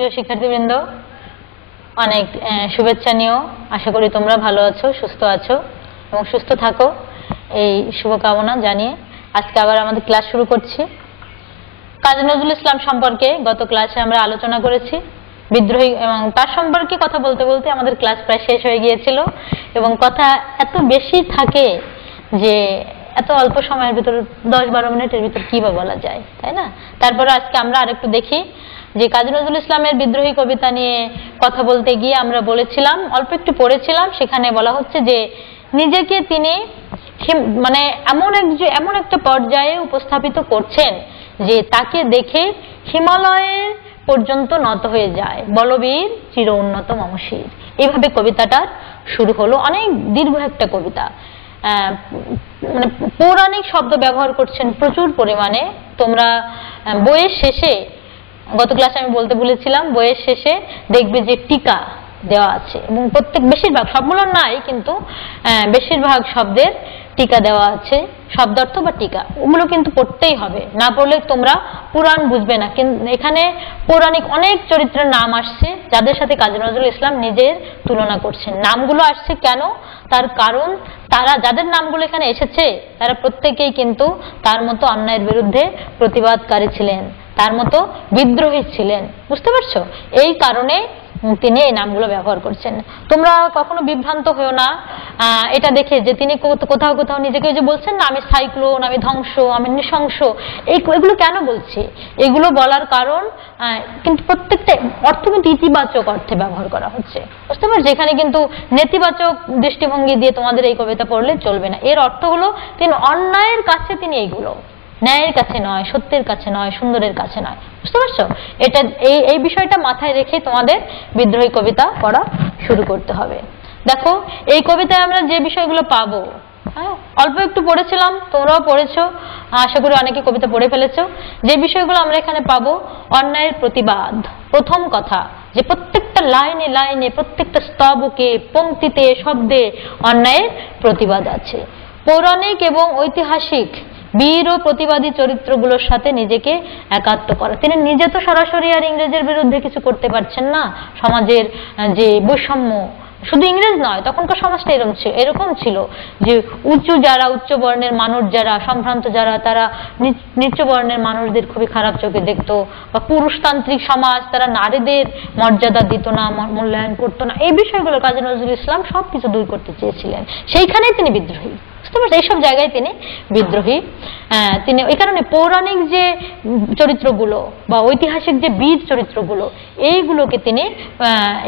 প্রিয় শিক্ষার্থীবৃন্দ, অনেক শুভেচ্ছা নিও। আশা করি তোমরা ভালো আছো, সুস্থ আছো এবং সুস্থ থাকো, এই শুভকামনা জানিয়ে আজকে আবার আমাদের ক্লাস শুরু করছি। কাজী নজরুল ইসলাম সম্পর্কে গত ক্লাসে আমরা আলোচনা করেছি। বিদ্রোহী এবং তার সম্পর্কে কথা বলতে বলতে আমাদের ক্লাস প্রায় শেষ হয়ে গিয়েছিল এবং কথা এত বেশি থাকে যে এত অল্প সময়ের ভিতর 10-12 মিনিটের ভিতর কি বা বলা যায়, তাই না? তারপরে আজকে আমরা আরেকটু দেখি যে কাজী নজরুল ইসলামের বিদ্রোহী কবিতা নিয়ে কথা বলতে গিয়ে আমরা বলেছিলাম, অল্প একটু পড়েছিলাম, সেখানে বলা হচ্ছে যে নিজেকে তিনি মানে এমন একটা পর্যায়ে উপস্থাপিত করছেন যে তাকে দেখে হিমালয়ের পর্যন্ত নত হয়ে যায়, বলবীর চির উন্নত মমশির। এইভাবে কবিতাটার শুরু হলো। অনেক দীর্ঘ একটা কবিতা, মানে পৌরাণিক শব্দ ব্যবহার করছেন প্রচুর পরিমাণে। তোমরা বইয়ের শেষে, গত ক্লাসে আমি বলতে ভুলেছিলাম, বইয়ের শেষে দেখবে যে টিকা দেওয়া আছে এবং বেশিরভাগ, সবগুলো নাই কিন্তু বেশিরভাগ শব্দের টিকা দেওয়া আছে, শব্দার্থ বা টিকা। ওগুলো কিন্তু পড়তেই হবে, না পড়লে তোমরা পুরাণ বুঝবে না। এখানে পৌরাণিক অনেক চরিত্রের নাম আসছে যাদের সাথে কাজী নজরুল ইসলাম নিজের তুলনা করছেন। নামগুলো আসছে কেন, তার কারণ তারা, যাদের নামগুলো এখানে এসেছে, তারা প্রত্যেকেই কিন্তু তার মতো অন্যায়ের বিরুদ্ধে প্রতিবাদকারী ছিলেন, তার মতো বিদ্রোহী ছিলেন। বুঝতে পারছো? এই কারণে তিনি এই নামগুলো ব্যবহার করছেন। তোমরা কখনো বিভ্রান্ত হয়েও না এটা দেখে যে তিনি কোথাও কোথাও নিজেকে যে বলছেন না, আমি সাইক্লোন, আমি ধ্বংস, আমি নৃশংস। এগুলো কেন বলছি? এগুলো বলার কারণ কিন্তু প্রত্যেকটা অর্থ কিন্তু ইতিবাচক অর্থে ব্যবহার করা হচ্ছে। বুঝতে পারছো? এখানে কিন্তু নেতিবাচক দৃষ্টিভঙ্গি দিয়ে তোমাদের এই কবিতা পড়লে চলবে না। এর অর্থ হলো তিনি অন্যায়ের কাছে, তিনি এইগুলো ন্যায়ের কাছে নয়, সত্যের কাছে নয়, সুন্দরের কাছে নয়। বুঝতে পারছো? এটা এই বিষয়টা মাথায় রেখে তোমাদের বিদ্রোহী কবিতা পড়া শুরু করতে হবে। দেখো, এই কবিতায় আমরা যে বিষয়গুলো পাবো, অল্প একটু পড়েছিলাম, তোমরাও পড়েছো, আশা করি অনেকে কবিতা পড়ে ফেলেছো। যে বিষয়গুলো আমরা এখানে পাবো, অন্যায়ের প্রতিবাদ। প্রথম কথা যে প্রত্যেকটা লাইনে লাইনে, প্রত্যেকটা স্তবকে, পংক্তিতে, শব্দে অন্যায়ের প্রতিবাদ আছে। পৌরাণিক এবং ঐতিহাসিক বীর ও প্রতিবাদী চরিত্রগুলোর সাথে নিজেকে একাত্ম করা। তিনি নিজে তো সরাসরি আর ইংরেজের বিরুদ্ধে কিছু করতে পারছেন না। সমাজের যে বৈষম্য, শুধু ইংরেজ নয়, তখনকার সমাজটা এরকম ছিল যে উচ্চ বর্ণের মানুষ যারা, সম্ভ্রান্ত যারা, তারা নিচ্চ বর্ণের মানুষদের খুবই খারাপ চোখে দেখতো, বা পুরুষতান্ত্রিক সমাজ, তারা নারীদের মর্যাদা দিত না, মূল্যায়ন করতো না। এই বিষয়গুলো কাজী নজরুল ইসলাম সবকিছু দূর করতে চেয়েছিলেন। সেইখানেই তিনি বিদ্রোহী। এইসব জায়গায় তিনি বিদ্রোহী। তিনি এই কারণে পৌরাণিক যে চরিত্রগুলো বা ঐতিহাসিক যে বীর চরিত্রগুলো, এইগুলোকে তিনি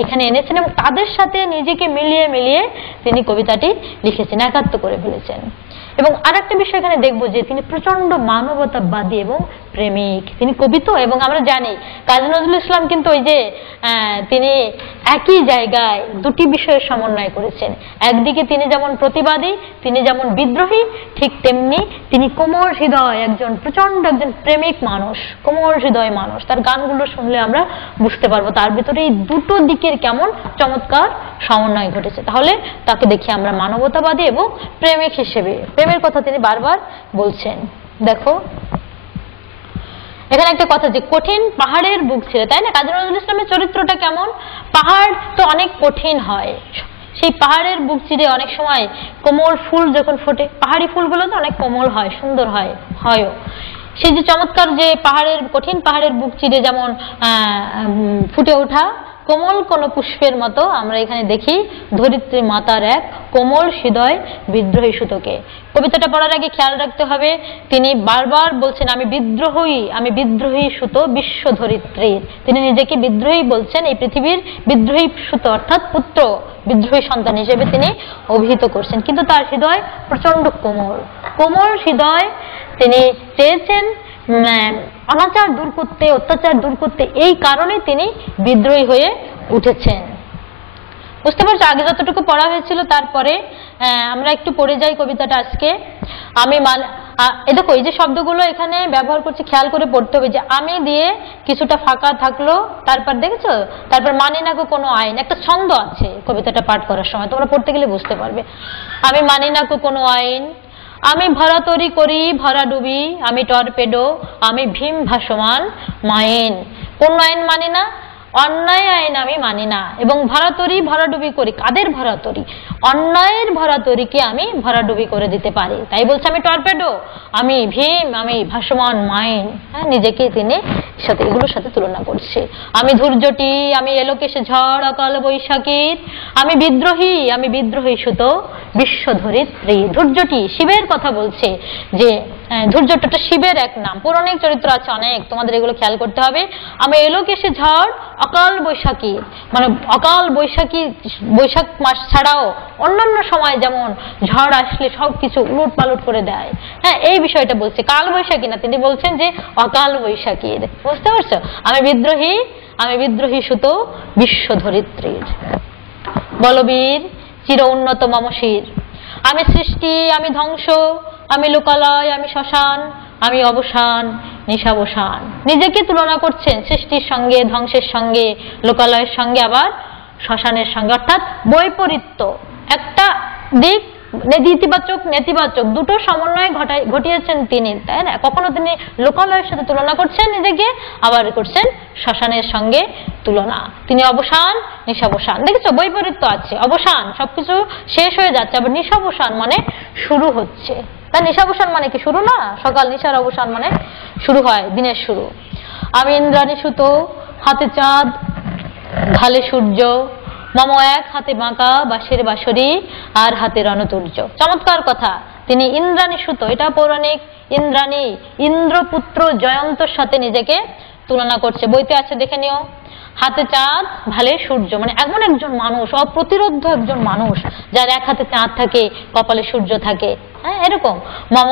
এখানে এনেছেন এবং তাদের সাথে নিজেকে মিলিয়ে মিলিয়ে তিনি কবিতাটি লিখেছেন, একাত্ম করে ফেলেছেন। এবং আরেকটা বিষয় এখানে দেখবো যে তিনি প্রচন্ড মানবতাবাদী এবং প্রেমিক। তিনি কবি তো, এবং আমরা জানি কাজী নজরুল ইসলাম কিন্তু ওই যে তিনি একই জায়গায় দুটি বিষয়ের সমন্বয় করেছেন। একদিকে তিনি যেমন প্রতিবাদী, তিনি যেমন বিদ্রোহী, ঠিক তেমনি তিনি কোমল হৃদয়, প্রচন্ড একজন প্রেমিক মানুষ, কোমল হৃদয় মানুষ। তার গানগুলো শুনলে আমরা বুঝতে পারবো তার ভিতরে এই দুটো দিকের কেমন চমৎকার সমন্বয় ঘটেছে। তাহলে তাকে দেখি আমরা মানবতাবাদী এবং প্রেমিক হিসেবে, প্রেমের কথা তিনি বারবার বলছেন। দেখো, এখানে একটা কথা যে কঠিন পাহাড়ের বুক ছিঁড়ে, তাই না? কাজী নজরুল ইসলামের চরিত্রটা কেমন? পাহাড় তো অনেক কঠিন হয়, সেই পাহাড়ের বুক চিরে অনেক সময় কোমল ফুল যখন ফোটে, পাহাড়ি ফুলগুলো তো অনেক কোমল হয়, সুন্দর হয়ও। সেই যে চমৎকার যে কঠিন পাহাড়ের বুক চিরে যেমন ফুটে ওঠা কোমল কোন পুষ্পের মতো আমরা এখানে দেখি ধরিত্রী মাতার এক কোমল হৃদয় বিদ্রোহী সুতোকে। কবিতাটা পড়ার আগে খেয়াল রাখতে হবে, তিনি বারবার বলছেন আমি বিদ্রোহী সুতো বিশ্ব ধরিত্রীর। তিনি নিজেকে বিদ্রোহী বলছেন, এই পৃথিবীর বিদ্রোহী সুতো অর্থাৎ পুত্র, বিদ্রোহী সন্তান হিসেবে তিনি অভিহিত করছেন। কিন্তু তার হৃদয় প্রচন্ড কোমল হৃদয়। তিনি চেয়েছেন অনাচার দূর করতে, অত্যাচার দূর করতে, এই কারণে তিনি বিদ্রোহী হয়ে উঠেছেন। বুঝতে পারছো? আগে যতটুকু পড়া হয়েছিল তারপরে আমরা একটু পড়ে যাই কবিতাটা আজকে। দেখো, এই যে শব্দগুলো এখানে ব্যবহার করছি খেয়াল করে পড়তে হবে যে আমি দিয়ে কিছুটা ফাঁকা থাকলো, তারপর দেখেছো, তারপর মানি না গো কোনো আইন, একটা ছন্দ আছে কবিতাটা পাঠ করার সময়, তোমরা পড়তে গেলে বুঝতে পারবে। আমি মানি না গো কোনো আইন, আমি ভরা তরি করি ভরা ডুবি, আমি টর্পেডো, আমি ভীম ভাসমান মাইন। কোন আইন মানি না? অন্যায় আইন আমি মানি না এবং ভরাতরি ভরাডুবি করি। কাদের ভরাতরি? অন্যায়ের ভরাতরিকে আমি ভরাডুবি করে দিতে পারি। তাই বলছে আমি টর্পেডো, আমি ভীম, আমি ভাসমান মাইন। হ্যাঁ, নিজেকে তিনি সাথে এগুলোর সাথে তুলনা করছে। আমি ধৈর্যটি, আমি এলোকেশে ঝড় অকাল বৈশাখীর, আমি বিদ্রোহী সুত বিশ্বধরিত্রী। ধৈর্যটি শিবের কথা বলছে, যে ধৈর্যটা শিবের এক নাম। পৌরাণিক চরিত্র আছে অনেক, তোমাদের এগুলো খেয়াল করতে হবে। আমি এলোকেশে ঝড় অকাল বৈশাখী, মানে অকাল বৈশাখী, বৈশাখ মাস ছাড়াও অন্যান্য সময় যেমন ঝড় আসলে সবকিছু উলট পালট করে দেয়। হ্যাঁ, এই বিষয়টা বলছে, কাল বৈশাখী না, তিনি বলছেন যে অকাল বৈশাখীর। বুঝতে পারছো? আমি বিদ্রোহী সুত বিশ্বধরিত্রীর। বলবীর চির উন্নত মমশির। আমি সৃষ্টি, আমি ধ্বংস, আমি লোকালয়, আমি শ্মশান, আমি অবসান নিশাবসান। নিজেকে তুলনা করছেন সৃষ্টির সঙ্গে, ধ্বংসের সঙ্গে, লোকালয়ের সঙ্গে, আবার শ্মশানের সঙ্গে। অর্থাৎ বৈপরীত্য, একটা দিক ইতিবাচক নেতিবাচক দুটো সমন্বয় ঘটিয়েছেন তিনি, তাই না? কখনো তিনি লোকালয়ের সাথে তুলনা করছেন নিজেকে, আবার করছেন শ্মশানের সঙ্গে তুলনা। তিনি অবসান নিশাবসান, দেখেছো বৈপরীত্য আছে। অবসান, সবকিছু শেষ হয়ে যাচ্ছে, আবার নিশাবসান মানে শুরু হচ্ছে। তাই নিশাবসান মানে কি? শুরু না? সকাল, নিশার অবসান মানে শুরু হয়, দিনের শুরু। আমি ইন্দ্রাণী সুত, হাতে চাঁদ, ঢালে সূর্য, মম এক হাতে বাঁকা বাঁশের বাঁশরি, আর হাতে রণতুর্য। চমৎকার কথা। তিনি ইন্দ্রাণী সুত, এটা পৌরাণিক। ইন্দ্রাণী, ইন্দ্রপুত্র জয়ন্তর সাথে নিজেকে তুলনা করছে, বইতে আছে, দেখে নিও। হাতে চাঁদ, ভালে সূর্য, মানে এমন একজন মানুষ, অপ্রতিরোধ্য একজন মানুষ, যার এক হাতে চাঁদ থাকে, কপালে সূর্য থাকে। হ্যাঁ, এরকম। মম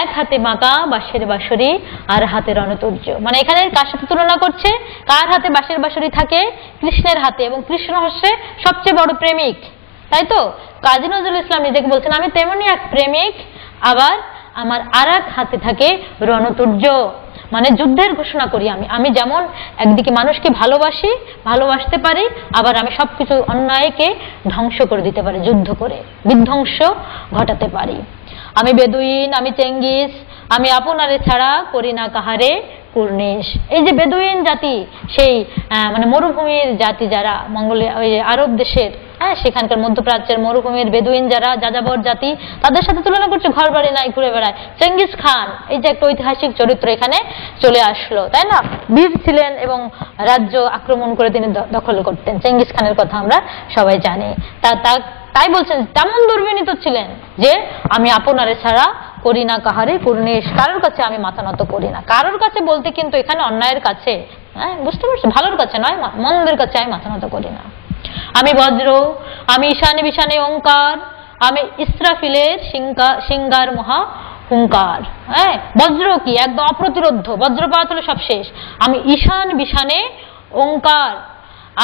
এক হাতে বাঁকা বাঁশের বাঁশরি, আর হাতে রণতুর্য, মানে এখানে কার সাথে তুলনা করছে? কার হাতে বাঁশের বাঁশরি থাকে? কৃষ্ণের হাতে। এবং কৃষ্ণ হচ্ছে সবচেয়ে বড় প্রেমিক, তাই তো? কাজী নজরুল ইসলাম নিজেকে বলছেন, আমি তেমনি এক প্রেমিক, আবার আমার আর এক হাতে থাকে রণতুর্য, মানে যুদ্ধের ঘোষণা করি। আমি যেমন একদিকে মানুষকে ভালোবাসতে পারি, আবার আমি সবকিছু অন্যায়কে ধ্বংস করে দিতে পারি, যুদ্ধ করে বিধ্বংস ঘটাতে পারি। আমি বেদুইন, আমি চেঙ্গিস, আমি আপনারে ছাড়া করি না কাহারে কুর্নিশ। এই যে বেদুইন জাতি, সেই মানে মরুভূমির জাতি, যারা ওই আরব দেশের, হ্যাঁ, সেখানকার মধ্যপ্রাচ্যের মরুভূমির বেদুইন যারা, যাযাবর জাতি, তাদের সাথে তুলনা করছে। ঘর বাড়ি নাই, ঘুরে বেড়ায়। চেঙ্গিস খান, এই যে একটা ঐতিহাসিক চরিত্র এখানে চলে আসলো, তাই না? বীর ছিলেন এবং রাজ্য আক্রমণ করে তিনি দখল করতেন। চেঙ্গিস খানের কথা আমরা সবাই জানি। তাই বলছেন, তেমন দুর্বিনীত ছিলেন যে আমি আপনারে ছাড়া করি না কাহারে কুর্নিশ, কারোর কাছে আমি মাথা নত করি না। কারোর কাছে বলতে কিন্তু এখানে অন্যায়ের কাছে, হ্যাঁ, বুঝতে পারছো? ভালোর কাছে নয়, মন্দের কাছে আমি মাথা নত করি না। আমি বজ্র, আমি ঈশানে বিশানে ওঙ্কার, আমি ইসরাফিলের সিঙ্গার মহা হুঙ্কার। হ্যাঁ, বজ্র কি? একদম অপ্রতিরোধ্য, বজ্রপাত হলে সব শেষ। আমি ঈশান বিশানে ওঙ্কার,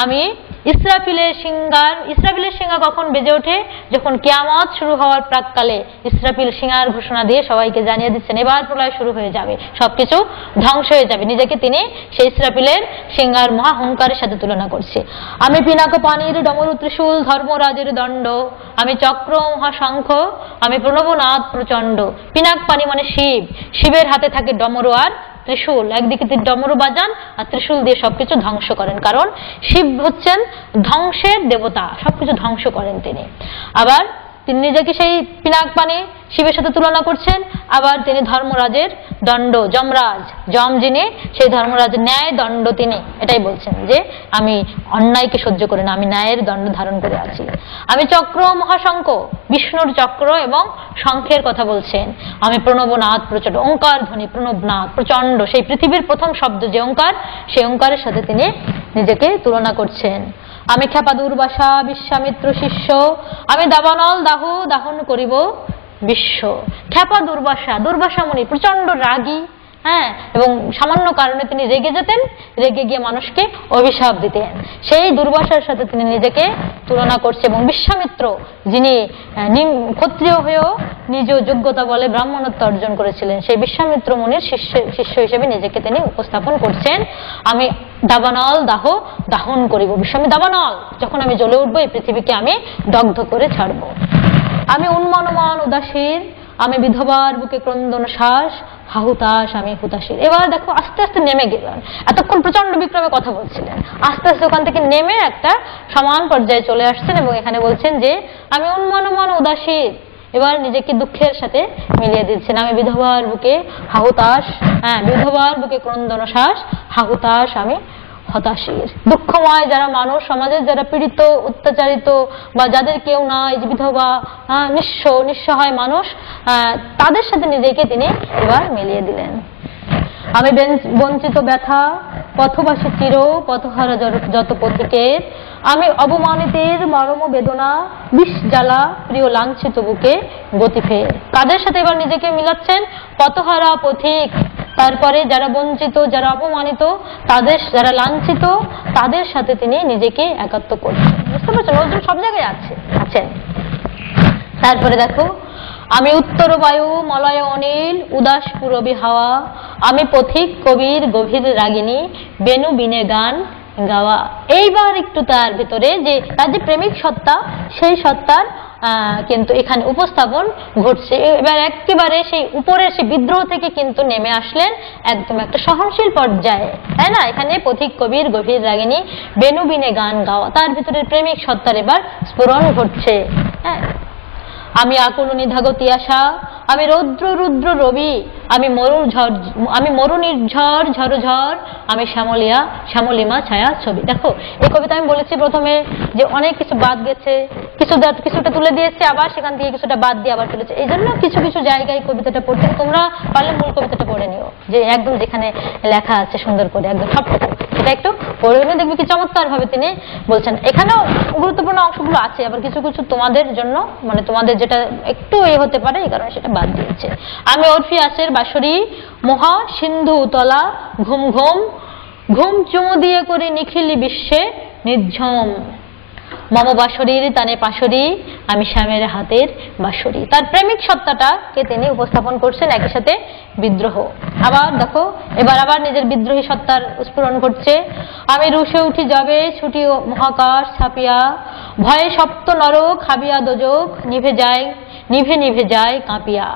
আমি ইসরাফিলের সিঙ্গা কখন বেজে ওঠে? যখন কিয়ামত শুরু হওয়ার প্রাককালে ইসরাফিল সিঙ্গার ঘোষণা দিয়ে সবাইকে জানিয়ে দিচ্ছেন এবার প্রলয় শুরু হয়ে যাবে, সবকিছু ধ্বংস হয়ে যাবে। নিজেকে তিনি সেই ইসরাফিলের সিঙ্গার মহা হুঙ্কারের সাথে তুলনা করছে। আমি পিনাক পানির ডমরু ত্রিশূল, ধর্মরাজের দণ্ড, আমি চক্র মহাশঙ্খ, আমি প্রণবনাথ প্রচণ্ড। পিনাক পানি মানে শিব, শিবের হাতে থাকে ডমরু আর ত্রিশূল। একদিকে তিনি ডমরু বাজান আর ত্রিশূল দিয়ে সবকিছু ধ্বংস করেন, কারণ শিব হচ্ছেন ধ্বংসের দেবতা, সবকিছু ধ্বংস করেন তিনি। আবার তিনি নিজেকে সেই পিনাক পানি শিবের সাথে তুলনা করছেন। আবার তিনি ধর্মরাজের দণ্ড, যমরাজ, যম যিনি, সেই ধর্মরাজের ন্যায় দণ্ড তিনি। এটাই বলছেন যে আমি অন্যায়কে সহ্য করি না, আমি ন্যায়ের দণ্ড ধারণ করে আছি। আমি চক্র মহাশঙ্খ, বিষ্ণুর চক্র এবং শঙ্খের কথা বলছেন। আমি প্রণবনাথ প্রচণ্ড, ওঙ্কার ধ্বনি, প্রণবনাথ প্রচণ্ড, সেই পৃথিবীর প্রথম শব্দ যে ওঙ্কার, সেই ওঙ্কারের সাথে তিনি নিজেকে তুলনা করছেন। আমি ক্ষেপা দুর্বাসা, বিশ্বামিত্র শিষ্য, আমি দাবানল দাহন করিব বিশ্ব। ক্ষেপা দুর্বাসা মুনি প্রচন্ড রাগী, হ্যাঁ, এবং সামান্য কারণে তিনি রেগে যেতেন, রেগে গিয়ে মানুষকে অভিশাপ দিতেন। সেই দুর্বাসার সাথে তিনি নিজেকে তুলনা করছে। এবং বিশ্বামিত্র, যিনি ক্ষত্রিয় হয়েও নিজ যোগ্যতা বলে ব্রাহ্মণত্ব অর্জন করেছিলেন, সেই বিশ্বামিত্র মুনির শিষ্য হিসেবে নিজেকে তিনি উপস্থাপন করছেন। আমি দাবানল দাহন করিব বিশ্ব, আমি দাবানল, যখন আমি জ্বলে উঠবো এই পৃথিবীকে আমি দগ্ধ করে ছাড়বো। আমি উন্মনমান উদাসীর, আমি বিধবার বুকে ক্রন্দন শ্বাস, হাহুতাশ আমি হুতাশীর। এবার দেখো আস্তে আস্তে নেমে গেলেন, এতক্ষণ প্রচন্ড বিক্রমে কথা বলছিলেন, আস্তে আস্তে ওখান থেকে নেমে একটা সমান পর্যায়ে চলে আসছেন এবং এখানে বলছেন যে আমি উন্মনমন উদাসীর। এবার নিজেকে দুঃখের সাথে মিলিয়ে দিচ্ছেন, আমি বিধবার বুকে হাহুতাশ, বিধবার বুকে ক্রন্দন শ্বাস, হাহুতাশ আমি হতাশীর। দুঃখময় যারা মানুষ, সমাজের যারা পীড়িত, অত্যাচারিত বা যাদের কেউ নাই, বিধবা, নিঃস্ব নিঃসহায় মানুষ, তাদের সাথে নিজেকে তিনি এবার মিলিয়ে দিলেন। আমি বঞ্চিত ব্যথা, পথবাসী চির, পথহারা যত পথিকের, আমি অবমানিতের মরম বেদনা, বিষ জ্বালা প্রিয় লাঞ্ছিত বুকে গতি ফের। কাদের সাথে এবার নিজেকে মিলাচ্ছেন? পথহারা, পথিক, তারপরে যারা বঞ্চিত, যারা অপমানিত, তাদের যারা লাঞ্ছিত, তাদের সাথে তিনি নিজেকে একাত্ম করছেন। বুঝতে পারছেন, নজরুল সব জায়গায় আছেন। তারপরে দেখো, আমি উত্তর বায়ু মলয় অনিল, উদাস পুরবী হাওয়া, আমি পথিক কবির গভীর রাগিনী, বেনু বিনে গান গাওয়া। এইবার একটু তার ভিতরে যে তার যে প্রেমিক সত্তা, সেই সত্তার কিন্তু এখানে উপস্থাপন ঘটছে। এবার একেবারে সেই উপরের সেই বিদ্রোহ থেকে কিন্তু নেমে আসলেন একদম একটা সহনশীল পর্যায়ে, তাই না? এখানে পথিক কবির গভীর রাগিনী, বেনু বিনে গান গাওয়া, তার ভিতরে প্রেমিক সত্তার এবার স্ফুরণ ঘটছে। হ্যাঁ, আমি আকুল নিধাগ তিয়াসা, আমি রৌদ্র রুদ্র রবি, আমি মরু নির্ঝর ঝড়, আমি শ্যামলিমা ছায়া ছবি। দেখো এই কবিতা আমি বলেছি প্রথমে যে অনেক কিছু বাদ গেছে, কিছুটা তুলে দিয়েছে, আবার সেখান থেকে কিছুটা বাদ দিয়ে আবার তুলেছে। এই জন্য কিছু কিছু জায়গায় কবিতাটা পড়তে, তোমরা পারলে মূল কবিতাটা পড়ে নিও, যে একদম যেখানে লেখা আছে সুন্দর করে একদম সবটুকু সেটা একটু পড়ে নিয়ে দেখবি কি চমৎকার ভাবে তিনি বলছেন। এখানেও গুরুত্বপূর্ণ অংশগুলো আছে, আবার কিছু কিছু তোমাদের জন্য, মানে তোমাদের যেটা একটু হতে পারে এই কারণে সেটা বাদ দিয়েছে। আমি অরফিয়াসের বাঁশরি, মহা সিন্ধু উতলা, ঘুম ঘুম ঘুম চুমু দিয়ে করি নিখিলি বিশ্বে নির্ঝম, মম বাঁশরীর তানে পাশরি, আমি শ্যামের হাতের বাঁশরি। তার প্রেমিক সত্তাটাকে তিনি উপস্থাপন করছেন, একই সাথে বিদ্রোহ। আবার দেখো এবার আবার নিজের বিদ্রোহী সত্তার স্ফুরণ ঘটছে। আমি রুষে উঠি যাবে ছুটি মহাকাশ ছাপিয়া, ভয়ে সপ্ত নরক হাবিয়া দোজক, নিভে যায় কাঁপিয়া,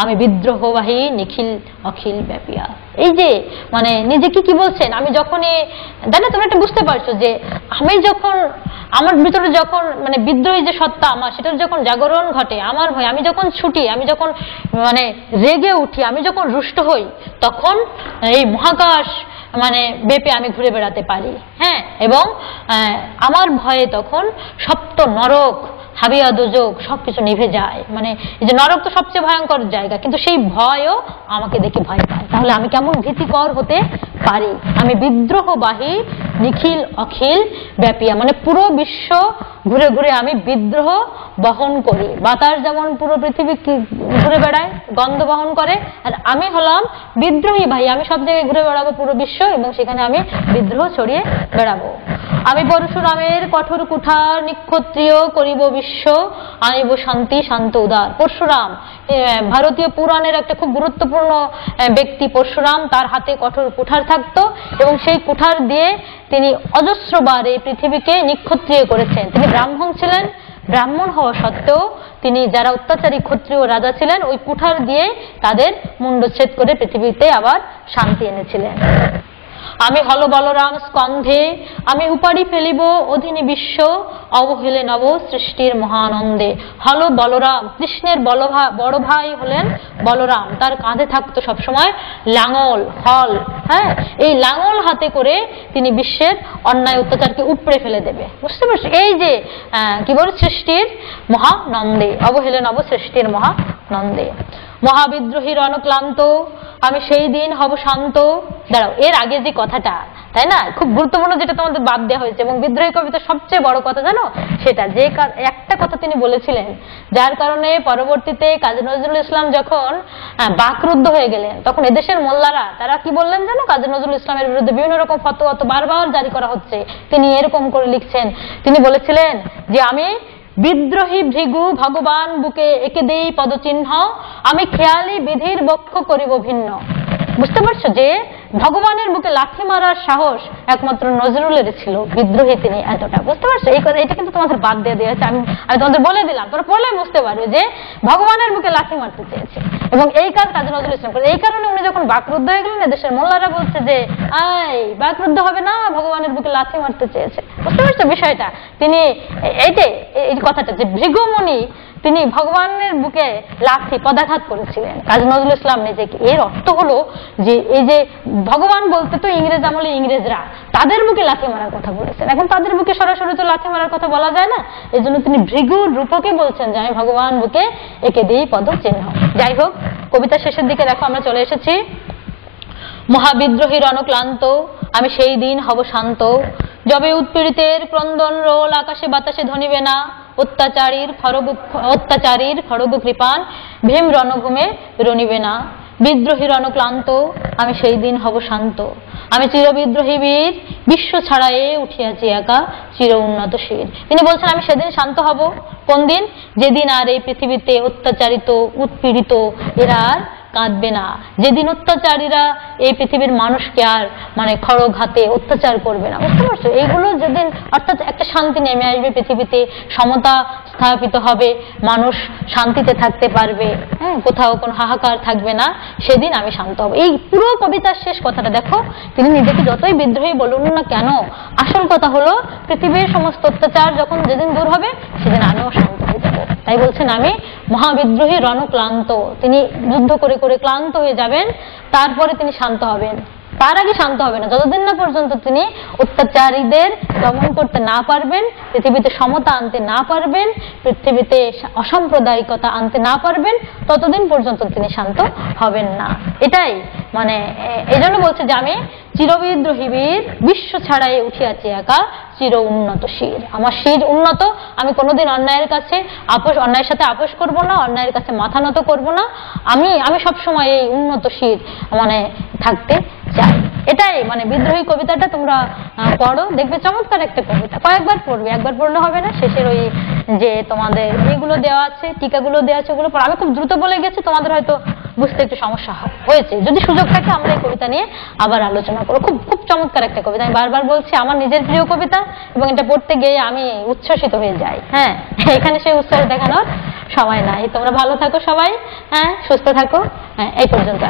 আমি বিদ্রোহবাহী নিখিল অখিল ব্যাপিয়া। এই যে মানে নিজেকে কি বলছেন, আমি যখনই জানো তোমরা একটা বুঝতে পারছো যে আমি যখন আমার ভিতরে যখন মানে বিদ্রোহী যে সত্তা আমার, সেটার যখন জাগরণ ঘটে, আমার ভয়, আমি যখন ছুটি, আমি যখন মানে রেগে উঠি, আমি যখন রুষ্ট হই, তখন এই মহাকাশ মানে বেপে আমি ঘুরে বেড়াতে পারি। হ্যাঁ, এবং আমার ভয়ে তখন সপ্ত নরক হাবিয়া দোজক সবকিছু নিভে যায়। মানে এই যে নরক তো সবচেয়ে ভয়ঙ্কর জায়গা, কিন্তু সেই ভয়ও আমাকে দেখে ভয় পায়। তাহলে আমি কেমন ভীতিকর হতে পারি? আমি বিদ্রোহবাহী নিখিল অখিল ব্যাপিয়া, মানে পুরো বিশ্ব ঘুরে ঘুরে আমি বিদ্রোহ বহন করি। বাতাস যেমন পুরো পৃথিবী ঘুরে বেড়ায়, গন্ধ বহন করে, আর আমি হলাম বিদ্রোহী ভাই, আমি সব জায়গায় ঘুরে বেড়াবো পুরো বিশ্ব, এবং সেখানে আমি বিদ্রোহ ছড়িয়ে বেড়াবো। আমি পরশুরামের কঠোর কুঠার, নিক্ষত্রিয় করিব বিশ্ব, আনিব শান্তি শান্ত উদার। পরশুরাম ভারতীয় পুরাণের একটা খুব গুরুত্বপূর্ণ ব্যক্তি। পরশুরাম, তার হাতে কঠোর কুঠার থাকতো এবং সেই কুঠার দিয়ে তিনি অজস্রবার এই পৃথিবীকে নিক্ষত্রিয় করেছেন। তিনি ব্রাহ্মণ ছিলেন, ব্রাহ্মণ হওয়া সত্ত্বেও তিনি যারা অত্যাচারী ক্ষত্রিয় রাজা ছিলেন, ওই কুঠার দিয়ে তাদের মুন্ডচ্ছেদ করে পৃথিবীতে আবার শান্তি এনেছিলেন। আমি হল বলরাম স্কন্ধে, আমি উপাড়ি ফেলিব অধীনী বিশ্ব, অবহেলে নব সৃষ্টির মহানন্দে। হল বলরাম, কৃষ্ণের বড় ভাই হলেন বলরাম, তার কাঁধে থাকতো সবসময় লাঙল, হল। হ্যাঁ, এই লাঙল হাতে করে তিনি বিশ্বের অন্যায় অত্যাচারকে উপড়ে ফেলে দেবে। বুঝতে পারছো? এই যে কি বল, সৃষ্টির মহানন্দে, অবহেলে নব সৃষ্টির মহানন্দে। মহাবিদ্রোহীর অনক্লান্ত, আমি সেই দিন হব শান্ত। দাঁড়াও, এর আগে যে কথাটা, তাই না, খুব গুরুত্বপূর্ণ, যেটা তোমাদের বাদ দেওয়া হয়েছে, এবং বিদ্রোহী কবিতার সবচেয়ে বড় কথা জানো সেটা, যে একটা কথা তিনি বলেছিলেন, যার কারণে পরবর্তীতে কাজী নজরুল ইসলাম যখন বাকরুদ্ধ হয়ে গেলেন, তখন এদেশের মোল্লারা তারা কি বললেন জানো, কাজী নজরুল ইসলামের বিরুদ্ধে বিভিন্ন রকম ফতোয়া তো বারবার জারি করা হচ্ছে, তিনি এরকম করে লিখছেন, তিনি বলেছিলেন যে আমি বিদ্রোহী ভৃগু ভগবান বুকে একে দেই পদচিহ্ন, আমি খেয়ালি বিধির বক্ষ করিব ভিন্ন। বুঝতে পারছো যে ভগবানের বুকে লাথি মারার সাহস একমাত্র নজরুলের ছিল, বিদ্রোহী তিনি এতটা। বুঝতে পারছো এই কথা? এটা কিন্তু তোমাদের বাদ দিয়ে দিয়েছে, আমি তোমাদের বলে দিলাম, তোমরা পড়লে বুঝতে পারবে যে ভগবানের বুকে লাথি মারতে চেয়েছে এবং এই কাজ কাজী নজরুল ইসলাম করে। এই কারণে উনি যখন বাকরুদ্ধ হয়ে গেলেন, দেশের মোল্লারা বলছে যে বাকরুদ্ধ হবে না, ভগবানের বুকে লাথি মারতে চেয়েছে। বুঝতে পারছো বিষয়টা? তিনি এই কথাটা যে ভৃগুমুনি তিনি ভগবানের বুকে লাথি পদাঘাত করেছিলেন, কাজী নজরুল ইসলাম নিজেকে। এর অর্থ হলো যে এই যে ভগবান বলতে তো ইংরেজ আমলে ইংরেজরা তাদের বুকে লাথি মারার কথা বলেছেন, এখন তাদের বুকে সরাসরি তো লাথি মারার কথা বলা যায় না, এই জন্য তিনি ভৃগুর রূপকে বলছেন যে আমি ভগবান বুকে একে দিই পদ চিহ্ন। যাই হোক, কবিতা শেষের দিকে দেখো আমরা চলে এসেছি। মহাবিদ্রোহী রণক্লান্ত আমি সেই দিন হব শান্ত, যবে উৎপীড়িতের ক্রন্দন রোল আকাশে বাতাসে ধ্বনিবে না, অত্যাচারীর খড়গ কৃপান ভীম রণভূমে রণিবে না। বিদ্রোহী রণক্লান্ত আমি সেই দিন হব শান্ত, আমি চিরবিদ্রোহী বীর বিশ্ব ছাড়ায়ে উঠিয়াছি একা চির উন্নত শির। তিনি বলছেন আমি সেদিন শান্ত হব। কোন দিন? যেদিন আর এই পৃথিবীতে অত্যাচারিত উৎপীড়িত এরা আর কাঁদবে না, যেদিন অত্যাচারীরা এই পৃথিবীর মানুষকে আর খড়গ হাতে অত্যাচার করবে না। বুঝতে পারছো? এইগুলো যেদিন অর্থাৎ একটা শান্তি নেমে আসবে পৃথিবীতে, সমতা স্থাপিত হবে, মানুষ শান্তিতে থাকতে পারবে, কোথাও কোনো হাহাকার থাকবে না, সেদিন আমি শান্ত হব। এই পুরো কবিতার শেষ কথাটা দেখো, তিনি নিজেকে যতই বিদ্রোহী বলুন না কেন, আসল কথা হলো পৃথিবীর সমস্ত অত্যাচার যখন যেদিন দূর হবে সেদিন আমিও শান্ত হয়ে যাব। তাই বলছেন আমি মহাবিদ্রোহী রণক্লান্ত, তিনি যুদ্ধ করে করে ক্লান্ত হয়ে যাবেন, তারপরে তিনি শান্ত হবেন। তার আগে শান্ত হবে না যতদিন না পর্যন্ত তিনি অত্যাচারীদের দমন করতে না পারবেন, পৃথিবীতে সমতা আনতে না পারবেন, পৃথিবীতে অসাম্প্রদায়িকতা আনতে না পারবেন, ততদিন পর্যন্ত তিনি শান্ত হবেন না। এটাই এই জন্য বলছে যে আমি চিরবিদ্রোহী বীর বিশ্ব ছাড়াই উঠিয়াছি একা চির উন্নত শির। আমার শির উন্নত, আমি কোনোদিন অন্যায়ের সাথে আপোষ করব না, অন্যায়ের কাছে মাথা নত করব না, আমি সবসময় এই উন্নত শির থাকতে চাই। এটাই বিদ্রোহী কবিতাটা তোমরা পড়ো, দেখবে চমৎকার একটা কবিতা। কয়েকবার পড়বে, একবার পড়লে হবে না। শেষের ওই যে তোমাদের এগুলো দেওয়া আছে, টিকাগুলো দেওয়া আছে, ওগুলো পড়ো। আমি খুব দ্রুত বলে গেছি, তোমাদের হয়তো বুঝতে একটু সমস্যা হয়েছে। যদি সুযোগ থাকে আমরা এই কবিতা নিয়ে আবার আলোচনা করবো। খুব খুব চমৎকার একটা কবিতা, আমি বারবার বলছি, আমার নিজের প্রিয় কবিতা এবং এটা পড়তে গিয়ে আমি উচ্ছ্বসিত হয়ে যাই। এখানে সেই উৎসাহ দেখানোর সময় নাই। তোমরা ভালো থাকো সবাই, সুস্থ থাকো, এই পর্যন্ত।